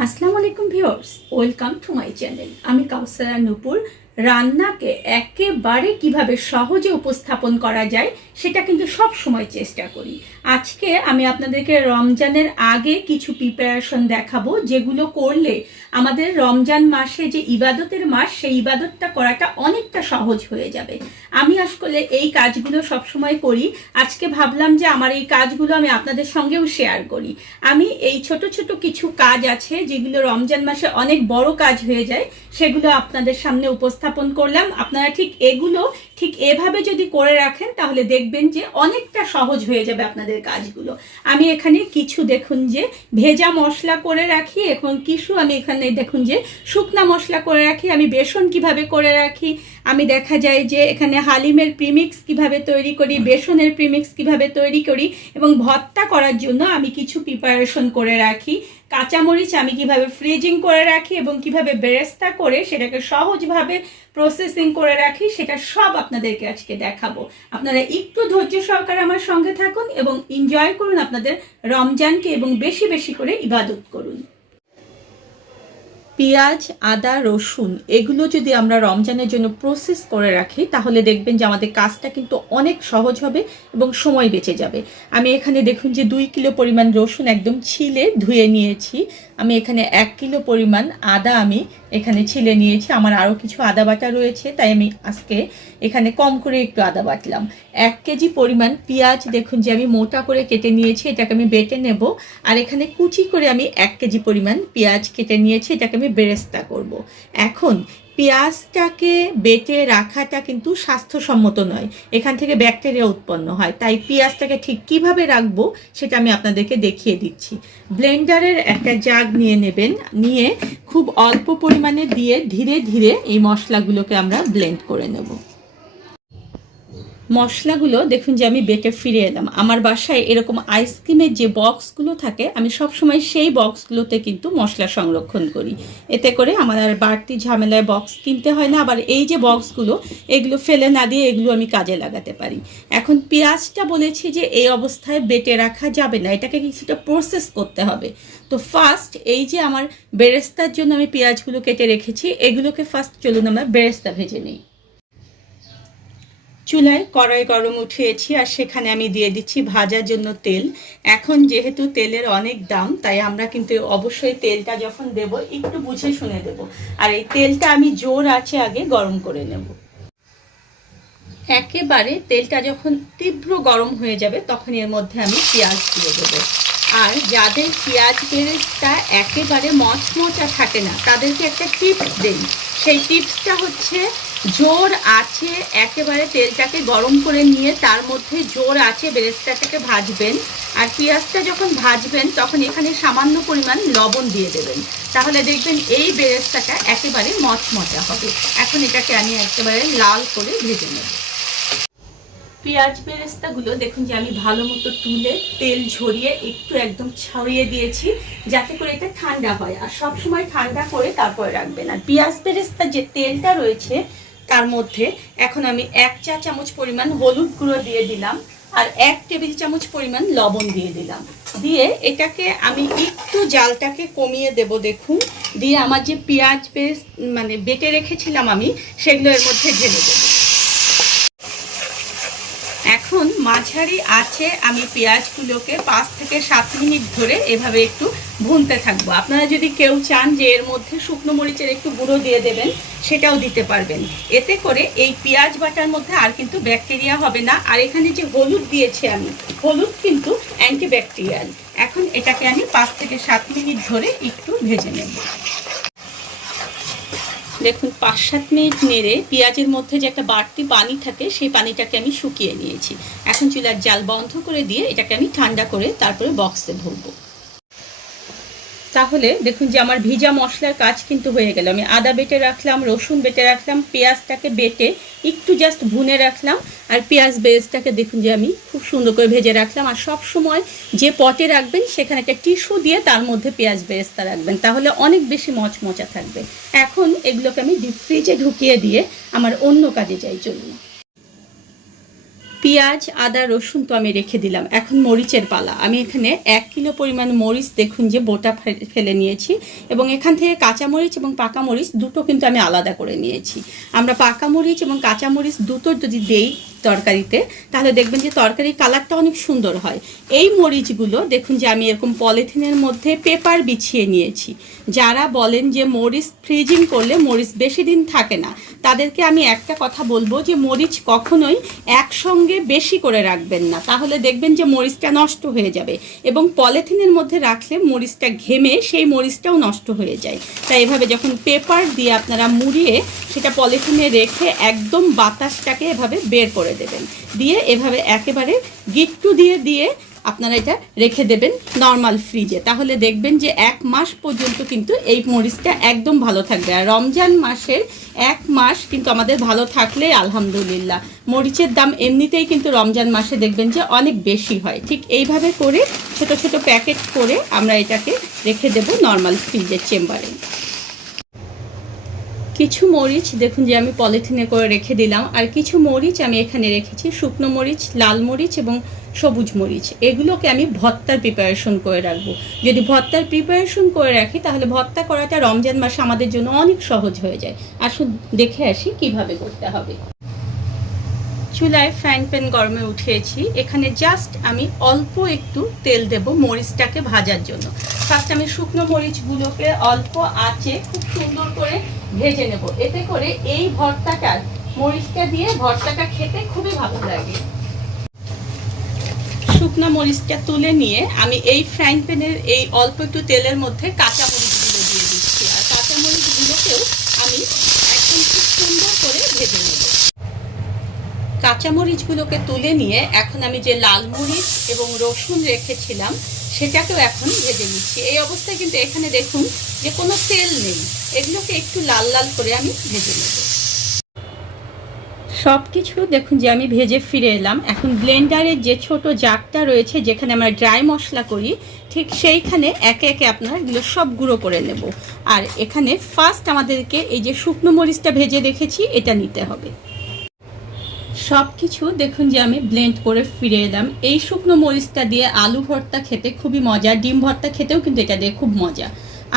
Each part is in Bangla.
আসসালামু আলাইকুম viewers, welcome to my channel. আমি কাউসারা নূপুর। রান্নাকে একেবারে কিভাবে সহজে উপস্থাপন করা যায় সেটা কিন্তু সব সময় চেষ্টা করি। আজকে আমি আপনাদেরকে রমজানের আগে কিছু প্রিপারেশন দেখাবো, যেগুলো করলে আমাদের রমজান মাসে যে ইবাদতের মাস, সেই ইবাদতটা করাটা অনেকটা সহজ হয়ে যাবে। আমি আসলে এই কাজগুলো সবসময় করি। আজকে ভাবলাম যে আমার এই কাজগুলো আমি আপনাদের সঙ্গেও শেয়ার করি। আমি এই ছোট ছোট কিছু কাজ আছে যেগুলো রমজান মাসে অনেক বড় কাজ হয়ে যায়, সেগুলো আপনাদের সামনে উপস্থাপন করলাম। আপনারা ঠিক এভাবে যদি করে রাখেন তাহলে দেখবেন যে অনেকটা সহজ হয়ে যাবে আপনাদের কাজগুলো। আমি এখানে কিছু দেখুন যে ভেজা মশলা করে রাখি, এখন কিছু আমি এখানে দেখুন যে শুকনা মশলা করে রাখি। আমি বেসন কিভাবে করে রাখি, আমি দেখা যায় যে এখানে হালিমের প্রিমিক্স কিভাবে তৈরি করি, বেসনের প্রিমিক্স কিভাবে তৈরি করি, এবং ভর্তা করার জন্য আমি কিছু প্রিপারেশন করে রাখি। কাঁচামরিচ আমি কিভাবে ফ্রিজিং করে রাখি এবং কিভাবে বেরেস্তা করে সেটাকে সহজভাবে প্রসেসিং করে রাখি, সেটা সব আপনাদেরকে আজকে দেখাবো। আপনারা একটু ধৈর্য সহকারে আমার সঙ্গে থাকুন এবং এনজয় করুন আপনাদের রমজানকে, এবং বেশি বেশি করে ইবাদত করুন। পেঁয়াজ, আদা, রসুন এগুলো যদি আমরা রমজানের জন্য প্রসেস করে রাখি তাহলে দেখবেন যে আমাদের কাজটা কিন্তু অনেক সহজ হবে এবং সময় বেঁচে যাবে। আমি এখানে দেখুন যে 2 কিলো পরিমাণ রসুন একদম ছিলে ধুয়ে নিয়েছি। আমি এখানে 1 কিলো পরিমাণ আদা আমি এখানে ছিলে নিয়েছি। আমার আরও কিছু আদা বাটা রয়েছে, তাই আমি আজকে এখানে কম করে একটু আদা বাটলাম। 1 কেজি পরিমাণ পেঁয়াজ দেখুন যে আমি মোটা করে কেটে নিয়েছি, এটাকে আমি বেটে নেব। আর এখানে কুচি করে আমি 1 কেজি পরিমাণ পেঁয়াজ কেটে নিয়েছি, এটাকে আমি বেরেস্তা করব। এখন পেঁয়াজটাকে বেটে রাখাটা কিন্তু স্বাস্থ্যসম্মত নয়, এখান থেকে ব্যাকটেরিয়া উৎপন্ন হয়। তাই পেঁয়াজটাকে ঠিক কিভাবে রাখবো সেটা আমি আপনাদেরকে দেখিয়ে দিচ্ছি। ব্লেন্ডারের একটা জাগ নিয়ে নেবেন, নিয়ে খুব অল্প পরিমাণে দিয়ে ধীরে ধীরে এই মশলাগুলোকে আমরা ব্লেন্ড করে নেব। মশলাগুলো দেখুন যে আমি বেটে ফিরে এলাম। আমার বাসায় এরকম আইসক্রিমের যে বক্সগুলো থাকে, আমি সবসময় সেই বক্সগুলোতে কিন্তু মশলা সংরক্ষণ করি। এতে করে আমার আর বাড়তি ঝামেলায় বক্স কিনতে হয় না। আবার এই যে বক্সগুলো, এগুলো ফেলে না দিয়ে এগুলো আমি কাজে লাগাতে পারি। এখন পেঁয়াজটা বলেছি যে এই অবস্থায় বেটে রাখা যাবে না, এটাকে কিছুটা প্রসেস করতে হবে। তো ফার্স্ট এই যে আমার বেরেস্তার জন্য আমি পেঁয়াজগুলো কেটে রেখেছি, এগুলোকে ফার্স্ট চলুন আমরা বেরেস্তা ভেজে নিই। চুলায় কড়াই গরম উঠিয়েছি আর সেখানে আমি দিয়ে দিচ্ছি ভাজার জন্য তেল। এখন যেহেতু তেলের অনেক দাম, তাই আমরা কিন্তু অবশ্যই তেলটা যখন দেব একটু বুঝে শুনে দেব। আর এই তেলটা আমি জোর আছে আগে গরম করে নেব। একেবারে তেলটা যখন তীব্র গরম হয়ে যাবে তখন এর মধ্যে আমি পেঁয়াজ দিয়ে দেবো। আর যাদের পেঁয়াজ বেরেস্তা একেবারে মচমচা থাকে না, তাদেরকে একটা টিপস দেই। সেই টিপসটা হচ্ছে জোর আছে একেবারে তেলটাকে গরম করে নিয়ে তার মধ্যে জোর আছে বেরেস্তাটাকে ভাজবেন। আর পেঁয়াজটা যখন ভাজবেন তখন এখানে সামান্য পরিমাণ লবণ দিয়ে দেবেন, তাহলে দেখবেন এই বেরেস্তাটা একেবারে মচমচা হবে। এখন এটাকে আমি একেবারে লাল করে ভেজে নেব। পেঁয়াজ বেরেস্তাগুলো দেখুন যে আমি ভালো মতো তুলে তেল ঝরিয়ে একটু একদম ছড়িয়ে দিয়েছি, যাতে করে এটা ঠান্ডা হয়। আর সব সময় ঠান্ডা করে তারপরে রাখবেন। আর পেঁয়াজ বেরেস্তার যে তেলটা রয়েছে তার মধ্যে এখন আমি 1 চা চামচ পরিমাণ হলুদ গুঁড়ো দিয়ে দিলাম, আর 1 টেবিল চামচ পরিমাণ লবণ দিয়ে দিলাম। দিয়ে এটাকে আমি একটু জালটাকে কমিয়ে দেব দেখুন। দিয়ে আমার যে পেঁয়াজ পেস্ট বেটে রেখেছিলাম আমি, সেগুলো এর মধ্যে ঢেলে দেবো। এখন মাঝারি আছে আমি পেঁয়াজগুলোকে 5 থেকে 7 মিনিট ধরে এভাবে একটু ভুনতে থাকবো। আপনারা যদি কেউ চান যে এর মধ্যে শুকনো মরিচের একটু গুঁড়ো দিয়ে দেবেন, সেটাও দিতে পারবেন। এতে করে এই পেঁয়াজ বাটার মধ্যে আর কিন্তু ব্যাকটেরিয়া হবে না। আর এখানে যে হলুদ দিয়েছি আমি, হলুদ কিন্তু অ্যান্টিব্যাকটেরিয়াল। এখন এটাকে আমি 5 থেকে 7 মিনিট ধরে একটু ভেজে নেব। দেখুন 5-7 মিনিট নেড়ে পেঁয়াজের মধ্যে যে একটা বাড়তি পানি থাকে, সেই পানিটাকে আমি শুকিয়ে নিয়েছি। এখন চুলার জাল বন্ধ করে দিয়ে এটাকে আমি ঠান্ডা করে তারপরে বক্সে ভরবো। তাহলে দেখুন যে আমার ভিজা মশলার কাজ কিন্তু হয়ে গেল। আমি আদা বেটে রাখলাম, রসুন বেটে রাখলাম, পেঁয়াজটাকে বেটে একটু জাস্ট ভুনে রাখলাম, আর পেঁয়াজ বেরেস্তাটাকে দেখুন যে আমি খুব সুন্দর করে ভেজে রাখলাম। আর সব সময় যে পটে রাখবেন সেখানে একটা টিস্যু দিয়ে তার মধ্যে পেঁয়াজ বেরেস্তা রাখবেন, তাহলে অনেক বেশি মচমচা থাকবে। এখন এগুলোকে আমি ডিপ ফ্রিজে ঢুকিয়ে দিয়ে আমার অন্য কাজে যাই। চলুন। পেঁয়াজ, আদা, রসুন তো আমি রেখে দিলাম। এখন মরিচের পালা। আমি এখানে 1 কিলো পরিমাণ মরিচ দেখুন যে বোটা ফেলে নিয়েছি, এবং এখান থেকে কাঁচা মরিচ এবং পাকা মরিচ দুটো কিন্তু আমি আলাদা করে নিয়েছি। আমরা পাকা মরিচ এবং কাঁচা মরিচ দুটো যদি দেই তরকারিতে, তাহলে দেখবেন যে তরকারির কালারটা অনেক সুন্দর হয়। এই মরিচগুলো দেখুন যে আমি এরকম পলিথিনের মধ্যে পেপার বিছিয়ে নিয়েছি। যারা বলেন যে মরিচ ফ্রিজিং করলে মরিচ বেশি দিন থাকে না, তাদেরকে আমি একটা কথা বলবো যে মরিচ কখনোই একসঙ্গে বেশি করে রাখবেন না, তাহলে দেখবেন যে মরিচটা নষ্ট হয়ে যাবে, এবং পলিথিনের মধ্যে রাখলে মরিচটা ঘেমে সেই মরিচটাও নষ্ট হয়ে যায়। তাই এভাবে যখন পেপার দিয়ে আপনারা মুড়িয়ে সেটা পলিথিনে রেখে একদম বাতাসটাকে এভাবে বের করে দেবেন, দিয়ে এভাবে একেবারে গিট্টু দিয়ে দিয়ে আপনারা এটা রেখে দেবেন নর্মাল ফ্রিজে। তাহলে দেখবেন যে 1 মাস পর্যন্ত কিন্তু এই মরিচটা একদম ভালো থাকবে। আর রমজান মাসের 1 মাস কিন্তু আমাদের ভালো থাকলে আলহামদুলিল্লাহ। মরিচের দাম এমনিতেই কিন্তু রমজান মাসে দেখবেন যে অনেক বেশি হয়। ঠিক এইভাবে করে ছোট ছোট প্যাকেট করে আমরা এটাকে রেখে দেব নর্মাল ফ্রিজের চেম্বারে। কিছু মরিচ দেখুন যে আমি পলিথিনে করে রেখে দিলাম, আর কিছু মরিচ আমি এখানে রেখেছি শুকনো মরিচ, লাল মরিচ এবং সবুজ মরিচ। এগুলোকে আমি ভর্তার প্রিপারেশন করে রাখবো। যদি ভর্তার প্রিপারেশন করে রাখি তাহলে ভর্তা করাটা রমজান মাসে আমাদের জন্য অনেক সহজ হয়ে যায়। আসুন দেখে আসি কিভাবে করতে হবে। চুলায় ফ্রাইং প্যান গরমে উঠিয়েছি। এখানে জাস্ট আমি অল্প একটু তেল দেব মরিচটাকে ভাজার জন্য। ফার্স্ট আমি শুকনো মরিচগুলোকে অল্প আঁচে খুব সুন্দর করে ভেজে নেব। এতে করে এই ভর্তাটার মরিচটা দিয়ে ভর্তাটা খেতে খুবই ভালো লাগে। শুকনো মরিচটা তুলে নিয়ে আমি এই ফ্রাইং প্যানের এই অল্প একটু তেলের মধ্যে কাঁচা মরিচগুলো দিয়ে দিচ্ছি, আর কাঁচা মরিচগুলোকেও আমি একদম খুব সুন্দর করে ভেজে নেব। কাঁচামরিচগুলোকে তুলে নিয়ে এখন আমি যে লাল মরিচ এবং রসুন রেখেছিলাম সেটাকেও এখন ভেজে নিচ্ছি। এই অবস্থায় কিন্তু এখানে দেখুন যে কোনো তেল নেই, এগুলোকে একটু লাল লাল করে আমি ভেজে নেব। সব কিছু দেখুন যে আমি ভেজে ফিরে এলাম। এখন ব্লেন্ডারের যে ছোট জারটা রয়েছে যেখানে আমরা ড্রাই মশলা করি, ঠিক সেইখানে একে একে আপনারা এগুলো সব গুঁড়ো করে নেব। আর এখানে ফার্স্ট আমাদেরকে এই যে শুকনো মরিচটা ভেজে রেখেছি এটা নিতে হবে। সব কিছু দেখুন যে আমি ব্লেন্ড করে ফিরে এলাম। এই শুকনো মরিচটা দিয়ে আলু ভর্তা খেতে খুবই মজা, ডিম ভর্তা খেতেও কিন্তু এটা দিয়ে খুব মজা।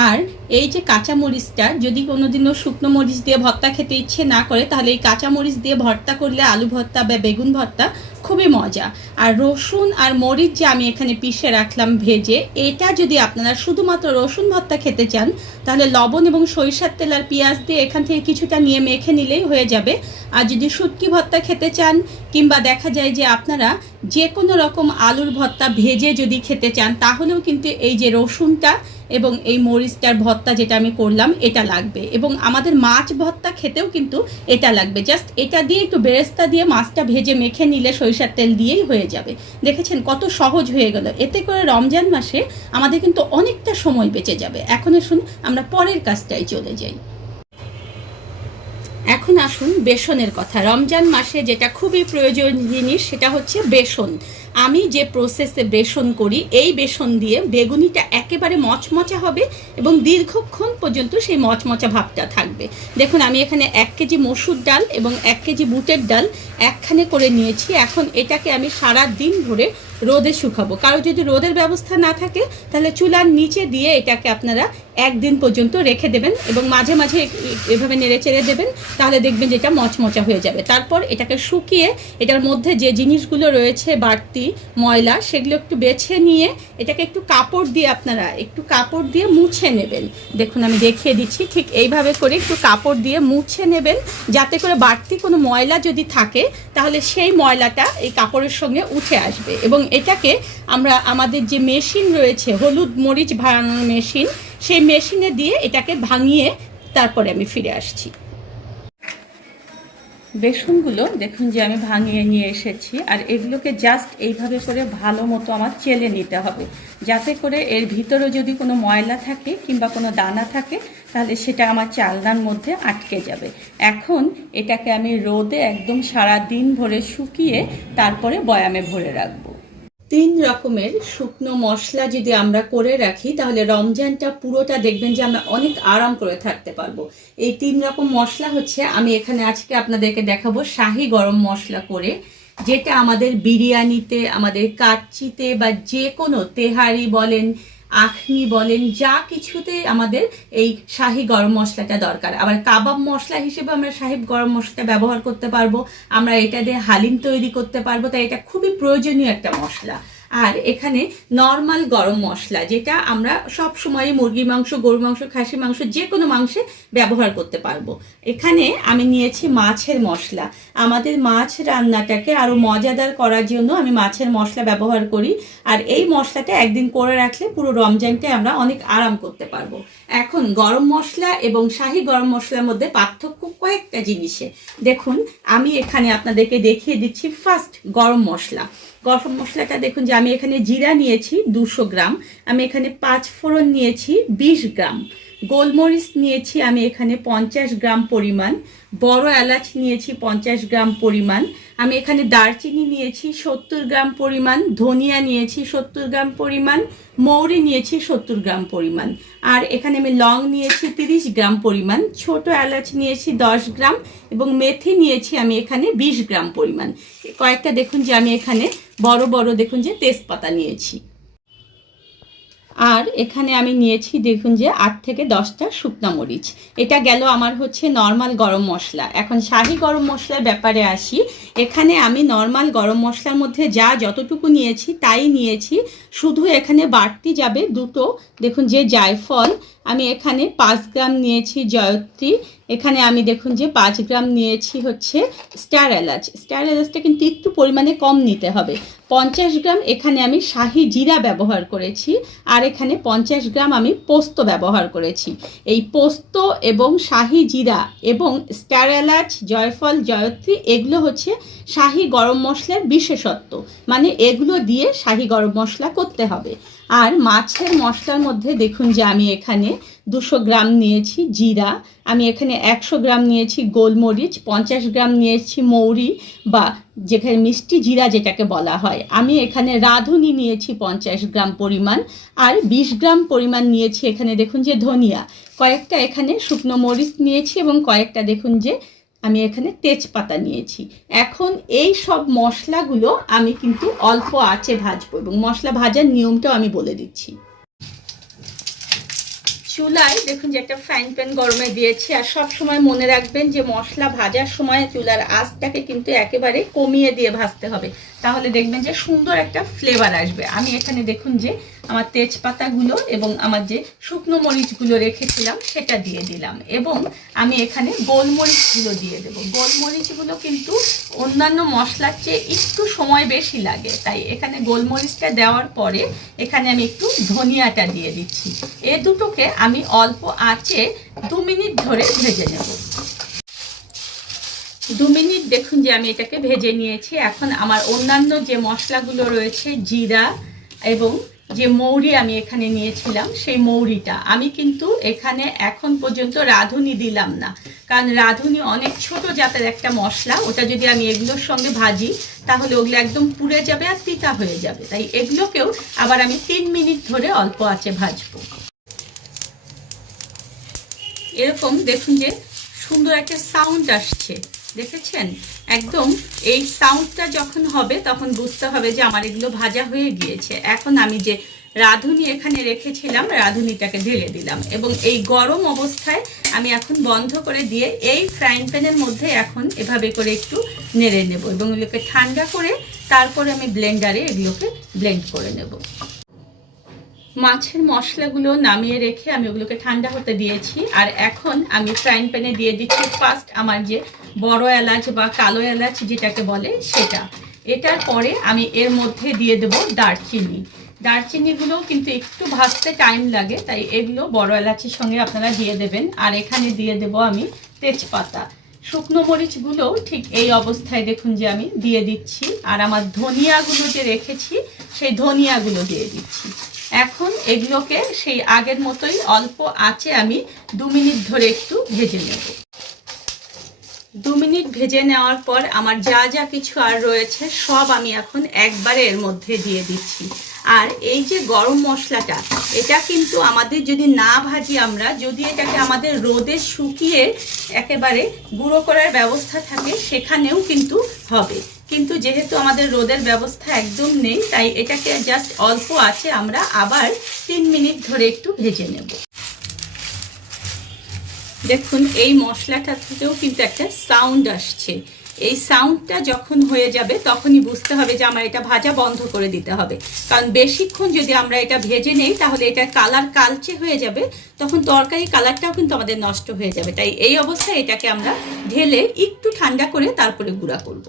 আর এই যে কাঁচা মরিচটা যদি কোনোদিনও শুকনো মরিচ দিয়ে ভর্তা খেতে ইচ্ছে না করে, তাহলে এই কাঁচা মরিচ দিয়ে ভর্তা করলে আলু ভর্তা বা বেগুন ভর্তা খুবই মজা। আর রসুন আর মরিচ যে আমি এখানে পিষে রাখলাম ভেজে, এটা যদি আপনারা শুধুমাত্র রসুন ভর্তা খেতে চান তাহলে লবণ এবং সরিষার তেল আর পেঁয়াজ দিয়ে এখান থেকে কিছুটা নিয়ে মেখে নিলেই হয়ে যাবে। আর যদি শুটকি ভর্তা খেতে চান, কিংবা দেখা যায় যে আপনারা যে কোনো রকম আলুর ভর্তা ভেজে যদি খেতে চান, তাহলেও কিন্তু এই যে রসুনটা এবং এই মরিচটার ভর্তা যেটা আমি করলাম এটা লাগবে। এবং আমাদের মাছ ভর্তা খেতেও কিন্তু এটা লাগবে। জাস্ট এটা দিয়ে একটু বেরেস্তা দিয়ে মাছটা ভেজে মেখে নিলে সরিষার তেল দিয়েই হয়ে যাবে। দেখেছেন কত সহজ হয়ে গেল। এতে করে রমজান মাসে আমাদের কিন্তু অনেকটা সময় বেঁচে যাবে। এখন আসুন আমরা পরের কাজটাই চলে যাই। এখন আসুন বেসনের কথা। রমজান মাসে যেটা খুবই প্রয়োজনীয় জিনিস সেটা হচ্ছে বেসন। আমি যে প্রসেসে বেসন করি, এই বেসন দিয়ে বেগুনিটা একেবারে মচমচা হবে এবং দীর্ঘক্ষণ পর্যন্ত সেই মচমচা ভাবটা থাকবে। দেখুন আমি এখানে 1 কেজি মসুর ডাল এবং 1 কেজি বুটের ডাল একখানে করে নিয়েছি। এখন এটাকে আমি সারা দিন ধরে রোদে শুকাবো। কারো যদি রোদের ব্যবস্থা না থাকে তাহলে চুলার নিচে দিয়ে এটাকে আপনারা 1 দিন পর্যন্ত রেখে দেবেন এবং মাঝে মাঝে এভাবে নেড়ে চেড়ে দেবেন, তাহলে দেখবেন যে এটা মচমচা হয়ে যাবে। তারপর এটাকে শুকিয়ে এটার মধ্যে যে জিনিসগুলো রয়েছে বাড়তি ময়লা সেগুলো একটু বেছে নিয়ে এটাকে একটু কাপড় দিয়ে আপনারা একটু কাপড় দিয়ে মুছে নেবেন। দেখুন আমি দেখিয়ে দিচ্ছি, ঠিক এইভাবে করে একটু কাপড় দিয়ে মুছে নেবেন, যাতে করে বাড়তি কোনো ময়লা যদি থাকে তাহলে সেই ময়লাটা এই কাপড়ের সঙ্গে উঠে আসবে। এবং এটাকে আমরা আমাদের যে মেশিন রয়েছে হলুদ মরিচ ভাঙানোর মেশিন, সেই মেশিনে দিয়ে এটাকে ভাঙিয়ে তারপরে আমি ফিরে আসছি। বেসনগুলো দেখুন যে আমি ভাঙিয়ে নিয়ে এসেছি, আর এগুলোকে জাস্ট এইভাবে করে ভালো মতো আমার চেলে নিতে হবে, যাতে করে এর ভিতরে যদি কোনো ময়লা থাকে কিংবা কোনো দানা থাকে তাহলে সেটা আমার চালনার মধ্যে আটকে যাবে। এখন এটাকে আমি রোদে একদম সারা দিন ভরে শুকিয়ে তারপরে বয়ামে ভরে রাখবো। 3 রকমের শুকনো মশলা যদি আমরা করে রাখি তাহলে রমজানটা পুরোটা দেখবেন যে আমরা অনেক আরাম করে থাকতে পারবো। এই 3 রকম মশলা হচ্ছে, আমি এখানে আজকে আপনাদেরকে দেখাবো শাহি গরম মশলা করে। যেটা আমাদের বিরিয়ানিতে, আমাদের কাচ্চিতে বা যে কোনো তেহারি বলেন, আখনি বলেন, যা কিছুতে আমাদের এই শাহি গরম মশলাটা দরকার। আবার কাবাব মশলা হিসেবে আমরা শাহি গরম মশলাটা ব্যবহার করতে পারবো, আমরা এটা দিয়ে হালিম তৈরি করতে পারবো, তাই এটা খুবই প্রয়োজনীয় একটা মশলা। আর এখানে নর্মাল গরম মশলা, যেটা আমরা সব সময় মুরগির মাংস, গরুর মাংস, খাসির মাংস, যে কোনো মাংসে ব্যবহার করতে পারবো। এখানে আমি নিয়েছি মাছের মশলা। আমাদের মাছ রান্নাটাকে আরো মজাদার করার জন্য আমি মাছের মশলা ব্যবহার করি, আর এই মশলাটা একদিন করে রাখলে পুরো রমজানকে আমরা অনেক আরাম করতে পারবো। এখন গরম মশলা এবং শাহি গরম মশলার মধ্যে পার্থক্য কয়েকটা জিনিসে। দেখুন, আমি এখানে আপনাদেরকে দেখিয়ে দিচ্ছি। ফার্স্ট, গরম মশলা। গরম মশলাটা দেখুন যে আমি এখানে জিরা নিয়েছি 200 গ্রাম, আমি এখানে 5 ফোড়ন নিয়েছি 20 গ্রাম, গোলমরিচ নিয়েছি আমি এখানে 50 গ্রাম পরিমাণ, বড় এলাচ নিয়েছি 50 গ্রাম পরিমাণ, আমি এখানে দারচিনি নিয়েছি 70 গ্রাম পরিমাণ, ধনিয়া নিয়েছি 70 গ্রাম পরিমাণ, মৌরি নিয়েছি 70 গ্রাম পরিমাণ, আর এখানে আমি লং নিয়েছি 30 গ্রাম পরিমাণ, ছোট এলাচ নিয়েছি 10 গ্রাম এবং মেথি নিয়েছি আমি এখানে 20 গ্রাম পরিমাণ। কয়েকটা দেখুন যে আমি এখানে বড় বড় দেখুন যে তেজপাতা নিয়েছি। আর এখানে আমি নিয়েছি দেখুন যে 8 থেকে 10টা শুকনো মরিচ। এটা গেল আমার হচ্ছে নর্মাল গরম মশলা। এখন শাহি গরম মশলার ব্যাপারে আসি। এখানে আমি নর্মাল গরম মশলার মধ্যে যা যতটুকু নিয়েছি তাই নিয়েছি, শুধু এখানে বাড়তি যাবে দুটো দেখুন যে জায়ফল, আমি এখানে 5 গ্রাম নিয়েছি জয়ত্রী, এখানে আমি দেখুন যে 5 গ্রাম নিয়েছি হচ্ছে স্টার এলাচ। স্টার এলাচটা কিন্তু একটু পরিমাণে কম নিতে হবে। 50 গ্রাম এখানে আমি শাহি জিরা ব্যবহার করেছি, আর এখানে 50 গ্রাম আমি পোস্ত ব্যবহার করেছি। এই পোস্ত এবং শাহি জিরা এবং স্টার এলাচ, জয়ফল, জয়ত্রী এগুলো হচ্ছে শাহি গরম মশলার বিশেষত্ব, মানে এগুলো দিয়ে শাহি গরম মশলা করতে হবে। আর মাছের মশলার মধ্যে দেখুন যে আমি এখানে 200 গ্রাম নিয়েছি জিরা, আমি এখানে 100 গ্রাম নিয়েছি গোলমরিচ, 50 গ্রাম নিয়েছি মৌরি বা যেখানে মিষ্টি জিরা যেটাকে বলা হয়, আমি এখানে রাঁধুনি নিয়েছি 50 গ্রাম পরিমাণ, আর 20 গ্রাম পরিমাণ নিয়েছি এখানে দেখুন যে ধনিয়া, কয়েকটা এখানে শুকনো মরিচ নিয়েছি এবং কয়েকটা দেখুন যে আমি এখানে তেজপাতা নিয়েছি। এখন এই সব মশলাগুলো আমি কিন্তু অল্প আঁচে ভাজবো এবং মশলা ভাজার নিয়মটাও আমি বলে দিচ্ছি। চুলায় দেখুন যে একটা ফ্রাইং প্যান গরমে দিয়েছি, আর সব সময় মনে রাখবেন যে মশলা ভাজার সময় চুলার আঁচটাকে কিন্তু একেবারে কমিয়ে দিয়ে ভাজতে হবে, তাহলে দেখবেন যে সুন্দর একটা ফ্লেভার আসবে। আমি এখানে দেখুন যে আমার তেজপাতাগুলো এবং আমার যে শুকনো মরিচগুলো রেখেছিলাম সেটা দিয়ে দিলাম, এবং আমি এখানে গোলমরিচগুলো দিয়ে দেবো। গোলমরিচগুলো কিন্তু অন্যান্য মশলার চেয়ে একটু সময় বেশি লাগে, তাই এখানে গোলমরিচটা দেওয়ার পরে এখানে আমি একটু ধনিয়াটা দিয়ে দিচ্ছি। এ দুটোকে আমি অল্প আঁচে 2 মিনিট ধরে ভেজে নেব। 2 মিনিট দেখুন যে আমি এটাকে ভেজে নিয়েছি। এখন আমার অন্যান্য যে মশলাগুলো রয়েছে, জিরা এবং যে মৌরি আমি এখানে নিয়েছিলাম, সেই মৌরিটা আমি কিন্তু এখানে এখন পর্যন্ত রাঁধুনি দিলাম না, কারণ রাঁধুনি অনেক ছোট জাতের একটা মশলা, ওটা যদি আমি এগুলোর সঙ্গে ভাজি তাহলে ওগুলো একদম পুড়ে যাবে আর তিতা হয়ে যাবে, তাই এগুলোকেও আবার আমি 3 মিনিট ধরে অল্প আঁচে ভাজবো। এরকম দেখুন যে সুন্দর একটা সাউন্ড আসছে, দেখেছেন? একদম এই সাউন্ডটা যখন হবে তখন বুঝতে হবে যে আমার এগুলো ভাজা হয়ে গিয়েছে। এখন আমি যে রাঁধুনি এখানে রেখেছিলাম, রাঁধুনিটাকে ঢেলে দিলাম এবং এই গরম অবস্থায় আমি এখন বন্ধ করে দিয়ে এই ফ্রাইং প্যানের মধ্যে এখন এভাবে করে একটু নেড়ে নেব এবং এগুলোকে ঠান্ডা করে তারপরে আমি ব্লেন্ডারে এগুলোকে ব্লেন্ড করে নেব। মাছের মশলাগুলো নামিয়ে রেখে আমি ওগুলোকে ঠান্ডা হতে দিয়েছি, আর এখন আমি ফ্রাইং প্যানে দিয়ে দিচ্ছি ফার্স্ট আমার যে বড় এলাচ বা কালো এলাচ যেটাকে বলে সেটা। এটার পরে আমি এর মধ্যে দিয়ে দেব দারচিনি। দারচিনিগুলো কিন্তু একটু ভাজতে টাইম লাগে, তাই এগুলো বড় এলাচের সঙ্গে আপনারা দিয়ে দেবেন। আর এখানে দিয়ে দেব আমি তেজপাতা। শুকনো মরিচগুলো ঠিক এই অবস্থায় দেখুন যে আমি দিয়ে দিচ্ছি, আর আমার ধনিয়াগুলো যে রেখেছি সেই ধনিয়াগুলো দিয়ে দিচ্ছি। এখন এগুলোকে সেই আগের মতোই অল্প আঁচে আমি 2 মিনিট ধরে একটু ভেজে নেব। 2 মিনিট ভেজে নেওয়ার পর আমার যা যা কিছু আর রয়েছে সব আমি এখন একবারে এর মধ্যে দিয়ে দিচ্ছি। আর এই যে গরম মশলাটা, এটা কিন্তু আমাদের যদি না ভাজি, আমরা যদি এটাকে আমাদের রোদে শুকিয়ে একেবারে গুঁড়ো করার ব্যবস্থা থাকে সেখানেও কিন্তু হবে, কিন্তু যেহেতু আমাদের রোদের ব্যবস্থা একদম নেই, তাই এটাকে জাস্ট অল্প আছে আমরা আবার 3 মিনিট ধরে একটু ভেজে নেব। দেখুন এই মশলাটা থেকেও কিন্তু একটা সাউন্ড আসছে। এই সাউন্ডটা যখন হয়ে যাবে তখনই বুঝতে হবে যে আমার এটা ভাজা বন্ধ করে দিতে হবে, কারণ বেশিক্ষণ যদি আমরা এটা ভেজে নেই তাহলে এটা কালার কালচে হয়ে যাবে, তখন তরকারি কালারটাও কিন্তু আমাদের নষ্ট হয়ে যাবে। তাই এই অবস্থায় এটাকে আমরা ঢেলে একটু ঠান্ডা করে তারপরে গুঁড়া করব।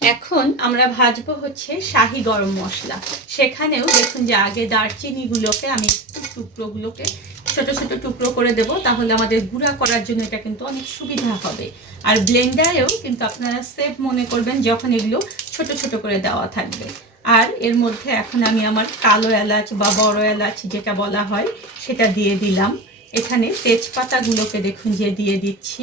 এখন আমরা ভাজবো হচ্ছে শাহি গরম মশলা। সেখানেও দেখুন যে আগে দারচিনিগুলোকে আমি টুকরোগুলোকে ছোট ছোট টুকরো করে দেব, তাহলে আমাদের গুঁড়া করার জন্য এটা কিন্তু অনেক সুবিধা হবে। আর ব্লেন্ডারেও কিন্তু আপনারা সেফ মনে করবেন যখন এগুলো ছোট ছোট করে দেওয়া থাকবে। আর এর মধ্যে এখন আমি আমার কালো এলাচ বা বড় এলাচ যেটা বলা হয় সেটা দিয়ে দিলাম। এখানে তেজপাতাগুলোকে দেখুন যে দিয়ে দিচ্ছি,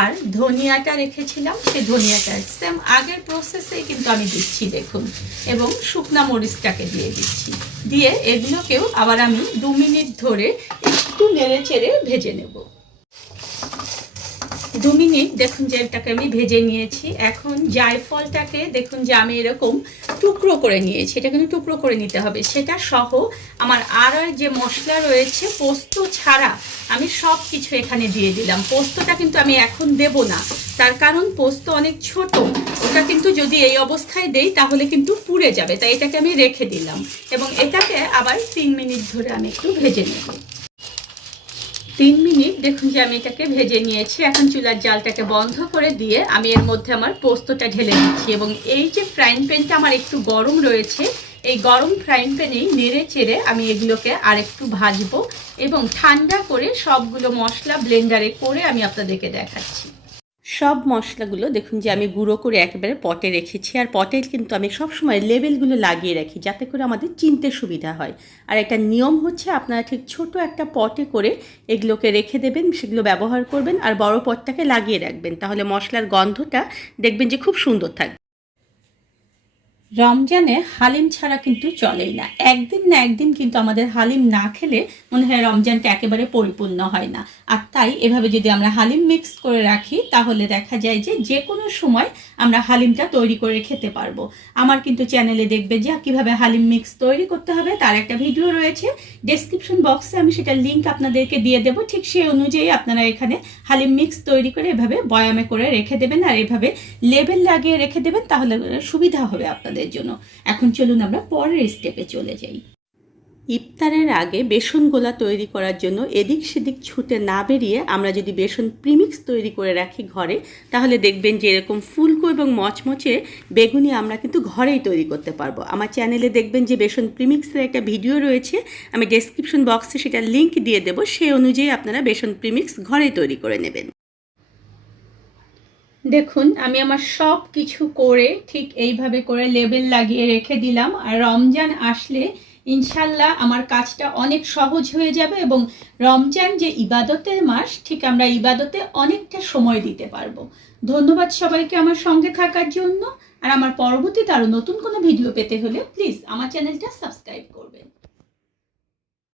আর ধনিয়াটা রেখেছিলাম সেই ধনিয়াটা সেম আগের প্রসেসেই কিন্তু আমি দিচ্ছি দেখুন, এবং শুকনা মরিচটাকে দিয়ে দিচ্ছি। দিয়ে এগুলোকেও আবার আমি 2 মিনিট ধরে একটু নেড়ে চেড়ে ভেজে নেব। 2 মিনিট দেখুন যে এটাকে আমি ভেজে নিয়েছি। এখন জায়ফলটাকে দেখুন যে আমি এরকম টুকরো করে নিয়েছি, এটা কিন্তু টুকরো করে নিতে হবে। সেটা সহ আমার আর যে মশলা রয়েছে পোস্ত ছাড়া আমি সব কিছু এখানে দিয়ে দিলাম। পোস্তটা কিন্তু আমি এখন দেব না, তার কারণ পোস্ত অনেক ছোট, ওটা কিন্তু যদি এই অবস্থায় দেই তাহলে কিন্তু পুড়ে যাবে, তাই এটাকে আমি রেখে দিলাম। এবং এটাকে আবার 3 মিনিট ধরে আমি একটু ভেজে নেব। 3 মিনিট দেখুন যে আমি এটাকে ভেজে নিয়েছি। এখন চুলার জালটাকে বন্ধ করে দিয়ে আমি এর মধ্যে আমার পোস্তটা ঢেলে দিচ্ছি, এবং এই যে ফ্রাইং প্যানটা আমার একটু গরম রয়েছে, এই গরম ফ্রাইং প্যানেই নেড়ে চেড়ে আমি এগুলোকে আর একটু ভাজবো, এবং ঠান্ডা করে সবগুলো মশলা ব্লেন্ডারে করে আমি আপনাদেরকে দেখাচ্ছি। সব মশলাগুলো দেখুন যে আমি গুঁড়ো করে একেবারে পটে রেখেছি, আর পটে কিন্তু আমি সবসময় লেবেলগুলো লাগিয়ে রাখি যাতে করে আমাদের চিনতে সুবিধা হয়। আর একটা নিয়ম হচ্ছে আপনারা ঠিক ছোট একটা পটে করে এগুলোকে রেখে দেবেন, সেগুলো ব্যবহার করবেন, আর বড় পটটাকে লাগিয়ে রাখবেন, তাহলে মশলার গন্ধটা দেখবেন যে খুব সুন্দর থাকবে। রমজানে হালিম ছাড়া কিন্তু চলেই না, একদিন না একদিন কিন্তু আমাদের হালিম না খেলে মনে হয় রমজানটা একেবারে পরিপূর্ণ হয় না। আর তাই এভাবে যদি আমরা হালিম মিক্স করে রাখি তাহলে দেখা যায় যে যে কোনো সময় আমরা হালিমটা তৈরি করে খেতে পারবো। আমার কিন্তু চ্যানেলে দেখবে যে কিভাবে হালিম মিক্স তৈরি করতে হবে তার একটা ভিডিও রয়েছে, ডেসক্রিপশন বক্সে আমি সেটার লিঙ্ক আপনাদেরকে দিয়ে দেবো। ঠিক সেই অনুযায়ী আপনারা এখানে হালিম মিক্স তৈরি করে এভাবে বয়ামে করে রেখে দেবেন, আর এভাবে লেবেল লাগিয়ে রেখে দেবেন, তাহলে সুবিধা হবে আপনাদের জন্য। এখন চলুন আমরা পরের স্টেপে চলে যাই। ইফতারের আগে বেসন গোলা তৈরি করার জন্য এদিক সেদিক ছুটে না বেরিয়ে আমরা যদি বেসন প্রিমিক্স তৈরি করে রাখি ঘরে, তাহলে দেখবেন যে এরকম ফুলকো এবং মচমচে বেগুনি আমরা কিন্তু ঘরেই তৈরি করতে পারবো। আমার চ্যানেলে দেখবেন যে বেসন প্রিমিক্সের একটা ভিডিও রয়েছে, আমি ডেসক্রিপশন বক্সে সেটার লিঙ্ক দিয়ে দেবো, সেই অনুযায়ী আপনারা বেসন প্রিমিক্স ঘরেই তৈরি করে নেবেন। দেখুন আমি আমার সব কিছু করে ঠিক এইভাবে করে লেবেল লাগিয়ে রেখে দিলাম, আর রমজান আসলে ইনশাল্লাহ আমার কাজটা অনেক সহজ হয়ে যাবে, এবং রমজান যে ইবাদতের মাস, ঠিক আমরা ইবাদতে অনেকটা সময় দিতে পারবো। ধন্যবাদ সবাইকে আমার সঙ্গে থাকার জন্য, আর আমার পরবর্তীতে আরও নতুন কোনো ভিডিও পেতে হলে প্লিজ আমার চ্যানেলটা সাবস্ক্রাইব করবেন।